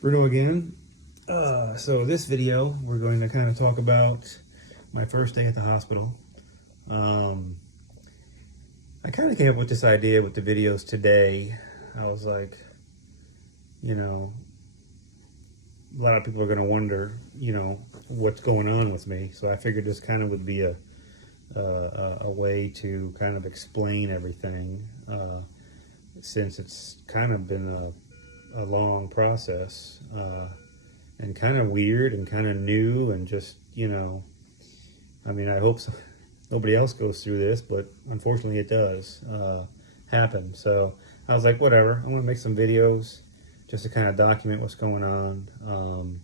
Bruno again. So this video, we're going to kind of talk about my first day at the hospital. I kind of came up with this idea with the videos today. I was like, you know, a lot of people are going to wonder, what's going on with me. So I figured this kind of would be a way to kind of explain everything, since it's kind of been a long process, and kind of weird and kind of new, and just, I mean, I hope nobody else goes through this, but unfortunately it does happen. So I was like, whatever, I'm gonna make some videos just to kind of document what's going on.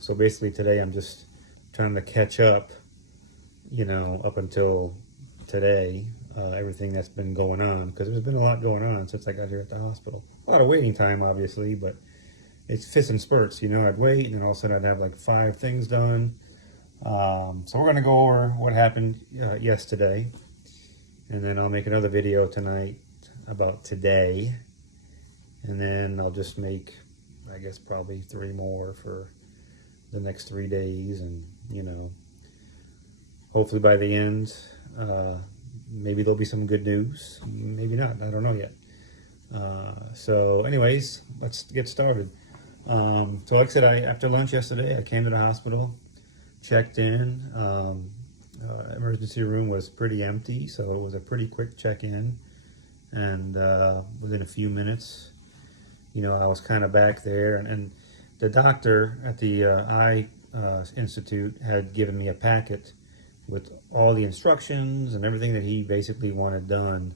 So basically today I'm just trying to catch up, up until today, everything that's been going on, because there's been a lot going on since I got here at the hospital. A lot of waiting time, obviously, but it's fits and spurts. I'd wait, and then all of a sudden I'd have like 5 things done. So we're going to go over what happened yesterday, and then I'll make another video tonight about today, and then I'll just make, I guess, probably 3 more for the next 3 days, and hopefully by the end, maybe there'll be some good news, maybe not, I don't know yet. So anyways, let's get started. So like I said, after lunch yesterday, I came to the hospital, checked in. Emergency room was pretty empty, so it was a pretty quick check-in, and within a few minutes, I was kind of back there, and the doctor at the eye institute had given me a packet with all the instructions and everything that he basically wanted done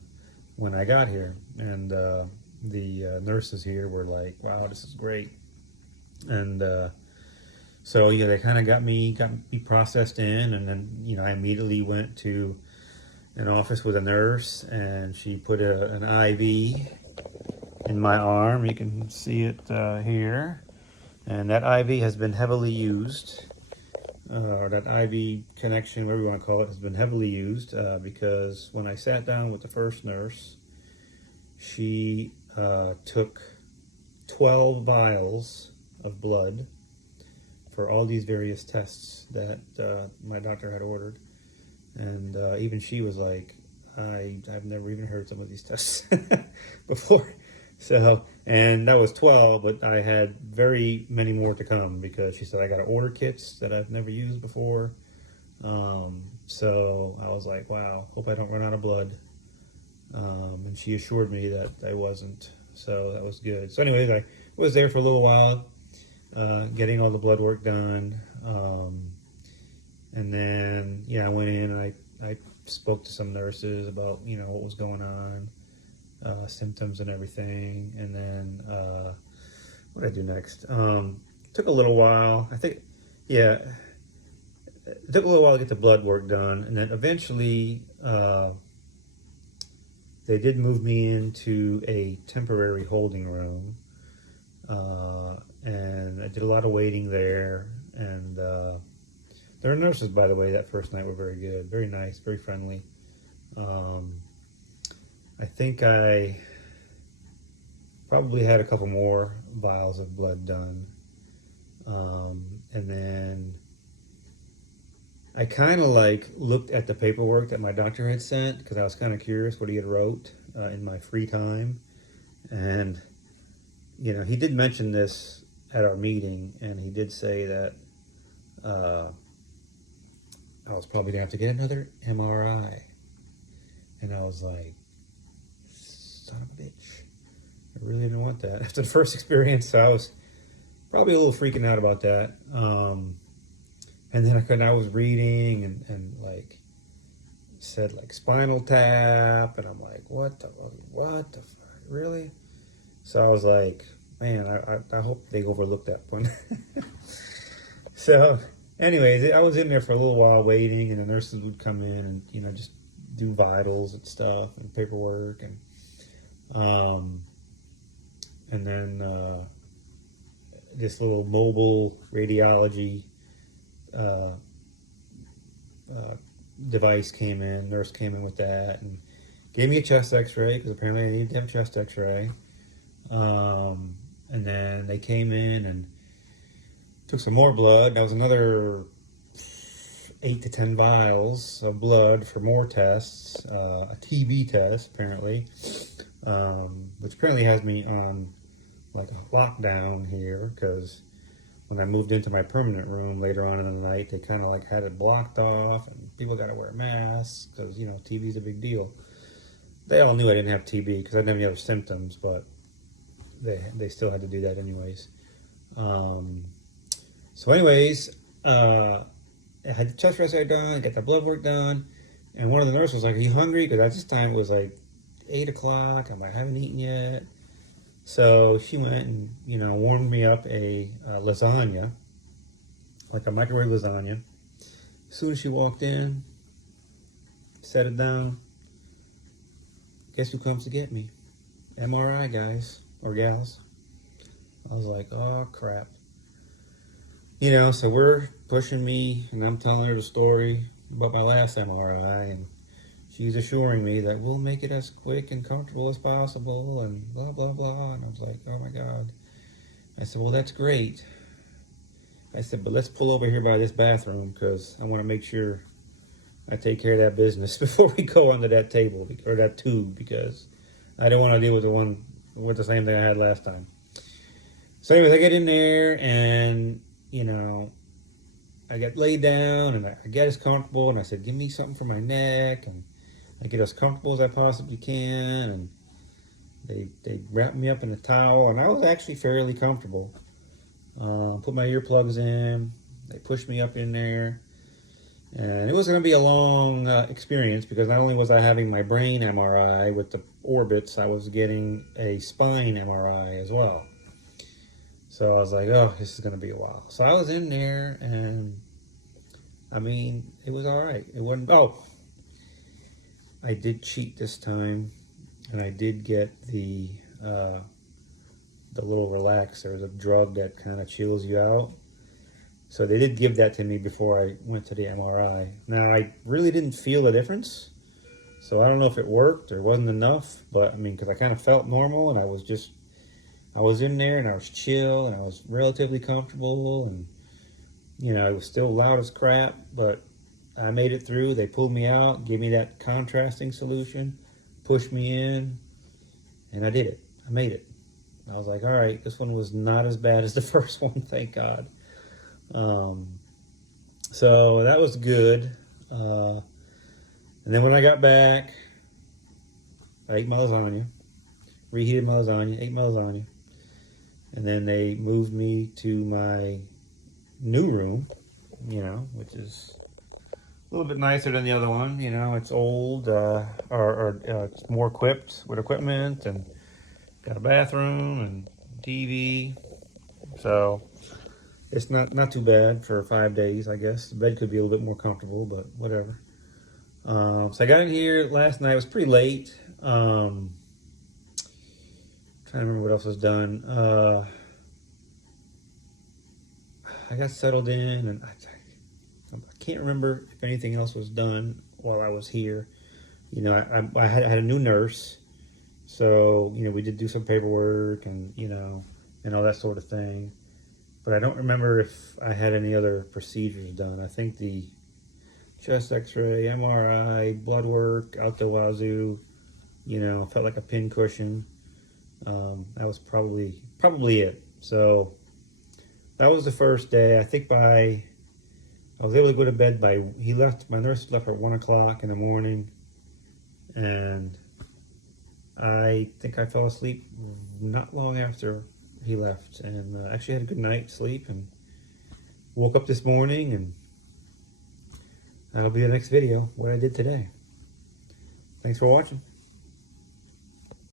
when I got here. And the nurses here were like, wow, this is great. And so yeah, they kind of got me processed in, and then I immediately went to an office with a nurse, and she put an IV in my arm. You can see it here, and that IV has been heavily used, or that IV connection, whatever you want to call it, has been heavily used, because when I sat down with the first nurse, she took 12 vials of blood for all these various tests that my doctor had ordered, and even she was like, I've never even heard some of these tests before. So, and that was 12, but I had very many more to come, because she said I got to order kits that I've never used before. So I was like, wow, hope I don't run out of blood. And she assured me that I wasn't, so that was good. So anyways, I was there for a little while, getting all the blood work done. And then, I went in and I spoke to some nurses about, what was going on, symptoms and everything. And then, what did I do next? Took a little while. I think, it took a little while to get the blood work done. And then eventually, they did move me into a temporary holding room. And I did a lot of waiting there. And their nurses, by the way, that first night were very good, very nice, very friendly. I think I probably had a couple more vials of blood done. And then I kind of looked at the paperwork that my doctor had sent, because I was kind of curious what he had wrote in my free time. And, he did mention this at our meeting, and he did say that I was probably gonna have to get another MRI. And I was like, son of a bitch, I really didn't want that after the first experience. So I was probably a little freaking out about that. And then I was reading, and said spinal tap, and I'm like, what the fuck, really? So I was like, man, I hope they overlooked that one. So anyways, I was in there for a little while waiting, and the nurses would come in and, just do vitals and stuff and paperwork, and then this little mobile radiology device came in. Nurse came in with that and gave me a chest x-ray, because apparently I needed to have a chest x-ray. And then they came in and took some more blood. That was another 8 to 10 vials of blood for more tests, a TB test apparently, which apparently has me on like a lockdown here, because when I moved into my permanent room later on in the night, they kind of like had it blocked off, and people got to wear masks because, you know, TB is a big deal. They all knew I didn't have TB because I didn't have any other symptoms, but they still had to do that anyways. So anyways, I had the chest x-ray done, got the blood work done, and one of the nurses was like, "Are you hungry?" Because at this time it was like 8 o'clock. I'm like, "I haven't eaten yet." So she went and, you know, warmed me up a lasagna, like a microwave lasagna. As soon as she walked in, set it down, guess who comes to get me? MRI guys, or gals. I was like, oh crap. You know, so we're pushing me, and I'm telling her the story about my last MRI, and she's assuring me that we'll make it as quick and comfortable as possible, and blah, blah, blah. And I was like, oh my God. I said, well, that's great. I said, but let's pull over here by this bathroom, because I want to make sure I take care of that business before we go onto that table, or that tube, because I don't want to deal with the same thing I had last time. So anyways, I get in there, and, you know, I get laid down, and I get as comfortable, and I said, give me something for my neck, and I get as comfortable as I possibly can, and they wrapped me up in a towel, and I was actually fairly comfortable. Put my earplugs in, they pushed me up in there, and it was going to be a long experience, because not only was I having my brain MRI with the orbits, I was getting a spine MRI as well. So I was like, oh, this is going to be a while. So I was in there, and I mean, it was all right. It wasn't, oh, I did cheat this time, and I did get the little relaxer, the drug that kind of chills you out. So they did give that to me before I went to the MRI. Now, I really didn't feel the difference, so I don't know if it worked or it wasn't enough, but I mean, because I kind of felt normal, and I was in there, and I was chill, and I was relatively comfortable, and, you know, it was still loud as crap, but I made it through. They pulled me out, gave me that contrasting solution, pushed me in, and I did it. I made it. I was like, all right, this one was not as bad as the first one, thank God. So that was good. And then when I got back, I ate my lasagna, reheated my lasagna, ate my lasagna. And then they moved me to my new room, you know, which is a little bit nicer than the other one. You know, it's old, it's more equipped with equipment, and got a bathroom and TV. So it's not too bad for 5 days, I guess. The bed could be a little bit more comfortable, but whatever. So I got in here last night. It was pretty late. Trying to remember what else was done. I got settled in, and I can't remember if anything else was done while I was here. You know, I had a new nurse, so, you know, we did do some paperwork, and, you know, and all that sort of thing. But I don't remember if I had any other procedures done. I think the chest x-ray, MRI, blood work, out the wazoo, you know, felt like a pin cushion. That was probably it. So that was the first day. I think I was able to go to bed my nurse left at 1 o'clock in the morning, and I think I fell asleep not long after he left, and actually had a good night's sleep, and woke up this morning, and that'll be the next video, what I did today. Thanks for watching.